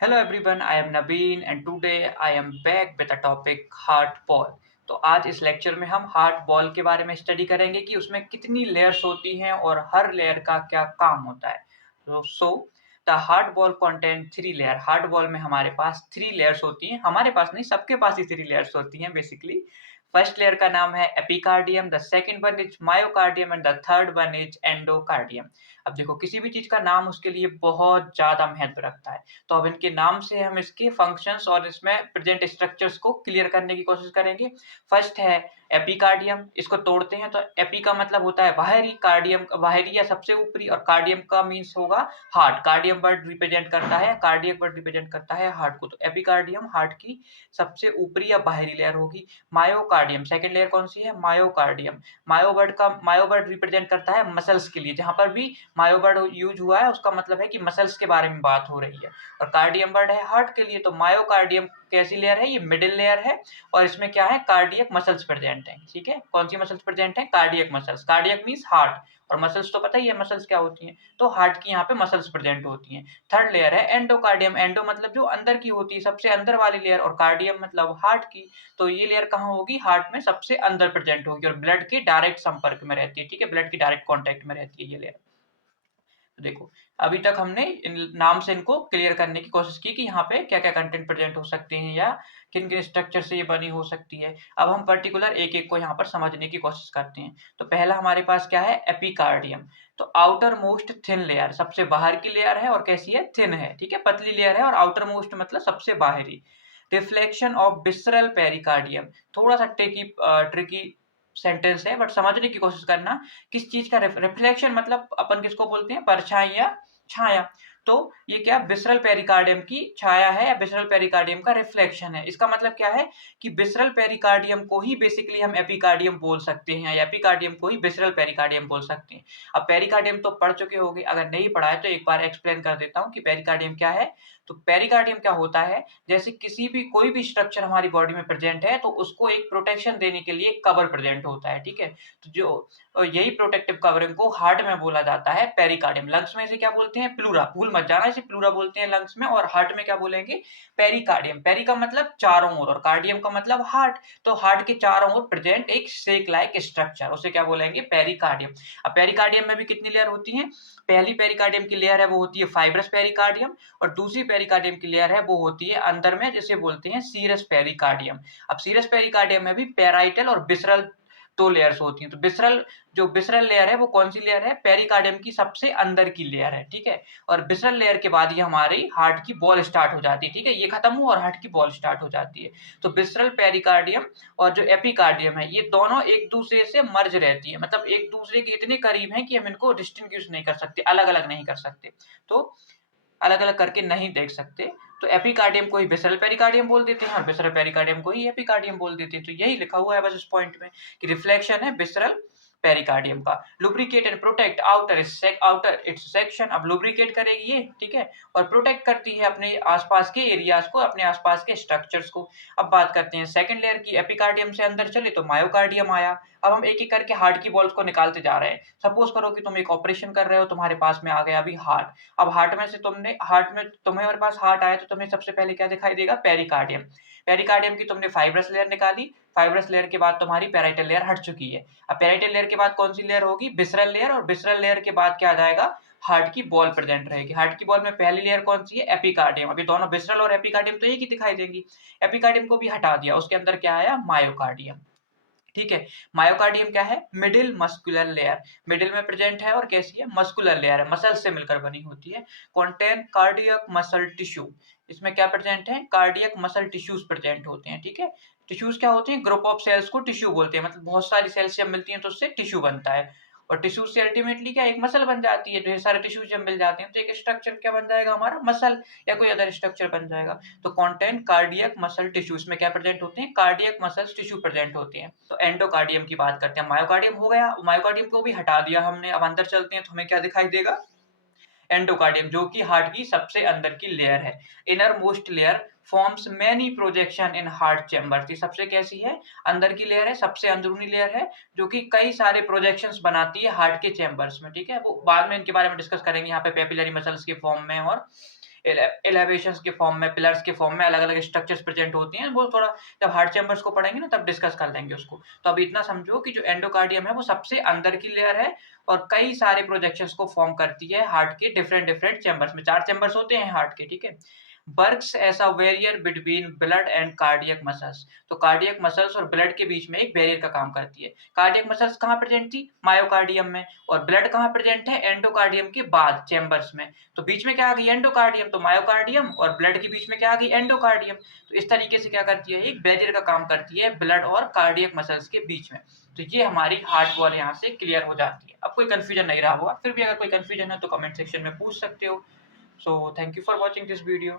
Hello everyone, I am Nabeen and today I am back with a topic heart ball। तो आज इस lecture में हम heart ball के बारे में स्टडी करेंगे कि उसमें कितनी लेयर्स होती हैं और हर लेयर का क्या काम होता है। So the heart ball content three layer. Heart ball में हमारे पास थ्री लेयर्स होती हैं, हमारे पास नहीं, सबके पास ही थ्री लेयर्स होती हैं बेसिकली। फर्स्ट लेयर का नाम है epicardium, the second one is myocardium and the third one is endocardium. अब देखो, किसी भी चीज का नाम उसके लिए बहुत ज्यादा महत्व रखता है, तो अब इनके नाम से हम इसके फंक्शंस और इसमें प्रेजेंट स्ट्रक्चर्स को क्लियर करने की कोशिश करेंगे। फर्स्ट है एपिकार्डियम। इसको तोड़ते हैं तो एपी का मतलब होता है बाहरी, कार्डियम बाहरी या सबसे ऊपरी, और कार्डियम का मीन्स होगा हार्ट। कार्डियम वर्ड रिप्रेजेंट करता है, कार्डियक वर्ड रिप्रेजेंट करता है हार्ट को। तो एपिकार्डियम हार्ट की सबसे ऊपरी या बाहरी लेयर होगी। मायोकार्डियम सेकंड लेयर कौन सी है? मायोकार्डियम। मायो वर्ड रिप्रेजेंट करता है मसल्स के लिए, जहां पर भी मायो वर्ड यूज हुआ है उसका मतलब है कि मसल्स के बारे में बात हो रही है। और कार्डियम वर्ड है हार्ट के लिए। तो मायोकार्डियम कैसी लेयर है? ये मिडिल लेयर है और इसमें क्या है? कार्डियक मसल्स प्रेजेंट है। ठीक है, कौन सी मसल्स प्रेजेंट है? Cardiac muscles. Cardiac means heart, और मसल्स तो पता ही है मसल्स क्या होती हैं, तो हार्ट की यहाँ पे मसल्स प्रेजेंट होती हैं। थर्ड लेयर है एंडोकार्डियम। एंडो मतलब जो अंदर की होती है, सबसे अंदर वाली लेयर, और कार्डियम मतलब हार्ट की। तो ये लेयर कहाँ होगी? हार्ट में सबसे अंदर प्रेजेंट होगी और ब्लड के डायरेक्ट संपर्क में रहती है। ठीक है, ब्लड की डायरेक्ट कॉन्टेक्ट में रहती है ये लेयर। तो देखो, अभी तक हमने इन नाम से इनको क्लियर करने की कोशिश की कि यहाँ पे क्या क्या कंटेंट प्रेजेंट हो सकते हैं या किन किन स्ट्रक्चर से ये बनी हो सकती है। अब हम पर्टिकुलर एक एक को यहाँ पर समझने की कोशिश करते हैं। तो पहला हमारे पास क्या है? एपिकार्डियम। तो आउटर मोस्ट थिन लेयर, सबसे बाहर की लेयर है और कैसी है? थिन है। ठीक है, पतली लेयर है, और आउटर मोस्ट मतलब सबसे बाहरी। Reflection of visceral pericardium. थोड़ा सा ट्रिकी सेंटेंस है, बट समझने की कोशिश करना। किस चीज का रिफ्लेक्शन मतलब अपन किसको बोलते हैं? परछाई या छाया। तो ये क्या? विसरल पेरिकार्डियम की छाया है या विसरल पेरिकार्डियम का रिफ्लेक्शन है। इसका मतलब क्या है कि विसरल पेरिकार्डियम को ही बेसिकली हम एपिकार्डियम बोल सकते हैं, या एपिकार्डियम को ही विसरल पेरिकार्डियम बोल सकते हैं। अब पेरिकार्डियम तो पढ़ चुके होंगे, अगर नहीं पढ़ा है तो एक बार एक्सप्लेन कर देता हूँ कि पेरिकार्डियम क्या है। तो पेरिकार्डियम क्या होता है? जैसे किसी भी कोई भी स्ट्रक्चर हमारी बॉडी में प्रेजेंट है तो उसको एक प्रोटेक्शन देने के लिए कवर प्रेजेंट होता है। ठीक है, तो जो और यही प्रोटेक्टिव कवरिंग को हार्ट में बोला जाता है पेरिकार्डियम। लंग्स में इसे क्या बोलते हैं? प्लूरा। भूल मत जाना, इसे प्लूरा बोलते हैं लंग्स में, और हार्ट में क्या बोलेंगे? पेरिकार्डियम। पेरी का मतलब चारों ओर और कार्डियम का मतलब हार्ट। तो हार्ट के चारों ओर प्रेजेंट एक शेक लाइक स्ट्रक्चर, उसे क्या बोलेंगे? पेरिकार्डियम। अब पेरिकार्डियम में भी कितनी लेयर होती हैं? पहली पेरिकार्डियम की लेयर है वो होती है फाइब्रस पेरिकार्डियम, और दूसरी पेरिकार्डियम की लेयर है वो होती है अंदर में, जिसे बोलते हैं सीरस पेरिकार्डियम। अब सीरस पेरिकार्डियम में भी पेराइटल और बिसरल दो लेयर्स होती हैं। तो बिसरल, जो बिसरल लेयर है वो कौन सी लेयर है? पेरिकार्डियम की सबसे अंदर की लेयर है। ठीक है, और बिसरल लेयर के बाद ये हमारी हार्ट की बॉल स्टार्ट हो जाती है। ठीक है, ये खत्म हुआ और हार्ट की बॉल स्टार्ट हो जाती है। तो बिसरल पेरिकार्डियम और जो एपिकार्डियम है, ये दोनों एक दूसरे से मर्ज रहती है, मतलब एक दूसरे के इतने करीब हैं कि हम इनको डिस्टिंग्विश नहीं कर सकते, अलग अलग नहीं कर सकते। तो अलग अलग करके नहीं देख सकते। तो एपिकार्डियम को ही विसरल पेरिकार्डियम बोल देते हैं और विसरल पेरिकार्डियम को ही एपिकार्डियम बोल देते हैं। तो यही लिखा हुआ है बस इस पॉइंट में कि रिफ्लेक्शन है विसरल पेरिकार्डियम का। Lubricate and protect outer it's section. अब लुब्रिकेट करेगी ये, ठीक है, और प्रोटेक्ट करती है अपने आसपास के एरियाज को, अपने आसपास के स्ट्रक्चर्स को। अब बात करते हैं सेकंड लेयर की। एपिकार्डियम से अंदर चले तो मायोकार्डियम आया। अब हम एक एक करके हार्ट की बॉल्स को निकालते जा रहे हैं। सपोज करो कि तुम एक ऑपरेशन कर रहे हो, तुम्हारे पास में आ गया अभी हार्ट। अब हार्ट में तुम्हारे पास हार्ट आया तो तुम्हें सबसे पहले क्या दिखाई देगा? पेरिकार्डियम। पेरिकार्डियम की तुमने फाइब्रस लेयर निकाली, फाइब्रस लेयर के बाद तुम्हारी पेराइटल लेयर हट चुकी है। अब पेराइटल लेयर के बाद कौन सी लेयर होगी? विसरल लेयर, और विसरल लेयर के बाद क्या आ जाएगा? हार्ट की बॉल प्रेजेंट रहेगी। हार्ट की बॉल में पहली लेयर कौन सी है? एपिकार्डियम। अभी दोनों विसरल और एपिकार्डियम तो एक ही दिखाई देंगी। एपिकार्डियम को भी हटा दिया, उसके अंदर क्या आया? मायोकार्डियम। ठीक है, मायोकार्डियम क्या है? Middle muscular layer. मिडिल में प्रेजेंट है और कैसी है? मस्कुलर लेयर है, मसल से मिलकर बनी होती है। Contain cardiac muscle tissue. इसमें क्या प्रेजेंट है? कार्डियक मसल टिश्यूज प्रेजेंट होते हैं। ठीक है, टिश्यूज क्या होते हैं? ग्रुप ऑफ सेल्स को टिश्यू बोलते हैं, मतलब बहुत सारी सेल्स जब मिलती हैं तो उससे टिश्यू बनता है। और टिश्यू से अल्टीमेटली क्या? एक मसल बन जाती है। ढेर सारे टिश्यू जब मिल जाते हैं तो एक स्ट्रक्चर क्या बन जाएगा हमारा? मसल, या कोई अदर स्ट्रक्चर बन जाएगा। तो कंटेंट कार्डियक मसल टिश्यू, इसमें क्या प्रेजेंट होते हैं? कार्डियक मसल्स टिश्यू प्रेजेंट होते हैं। तो एंडोकार्डियम की बात करते हैं। मायोकार्डियम हो गया, मायोकार्डियम को भी हटा दिया हमने। अब अंदर चलते हैं तो हमें क्या दिखाई देगा? एंडोकार्डियम, जो कि हार्ट की सबसे अंदर की लेयर है। Inner most layer forms many projection in heart chamber. ये सबसे कैसी है? अंदर की लेयर है, सबसे अंदरूनी लेयर है, जो कि कई सारे प्रोजेक्शंस बनाती है हार्ट के चैम्बर्स में। ठीक है, वो बाद में इनके बारे में डिस्कस करेंगे यहाँ पे पेपिलरी मसल्स के फॉर्म में और एलिवेशंस के फॉर्म में, पिलर्स के फॉर्म में अलग-अलग स्ट्रक्चर्स प्रेजेंट होती हैं। वो थोड़ा जब हार्ट चैम्बर्स को पढ़ेंगे ना तब डिस्कस कर लेंगे उसको। तो अभी इतना समझो कि जो एंडोकार्डियम है वो सबसे अंदर की लेयर है और कई सारे प्रोजेक्शंस को फॉर्म करती है हार्ट के डिफरेंट चैम्बर्स में। 4 चैम्बर्स होते हैं हार्ट के, ठीक है? Works as a barrier between blood and cardiac muscles. तो कार्डियक मसल्स और ब्लड के बीच में एक बैरियर का काम करती है। कार्डियक मसल्स कहाँ प्रेजेंट थी? मायोकार्डियम में। और ब्लड कहाँ प्रेजेंट है? एंडोकार्डियम के बाद चैम्बर्स में। तो बीच में क्या आ गई? एंडोकार्डियम। तो मायोकार्डियम और ब्लड के बीच में क्या आ गई? एंडोकार्डियम। तो इस तरीके से क्या करती है? एक बैरियर का काम करती है ब्लड और कार्डियक मसल्स के बीच में। तो ये हमारी हार्ट वॉल यहाँ से क्लियर हो जाती है। अब कोई कंफ्यूजन नहीं रहा होगा। फिर भी अगर कोई कंफ्यूजन है तो कमेंट सेक्शन में पूछ सकते हो। So thank you for watching this video.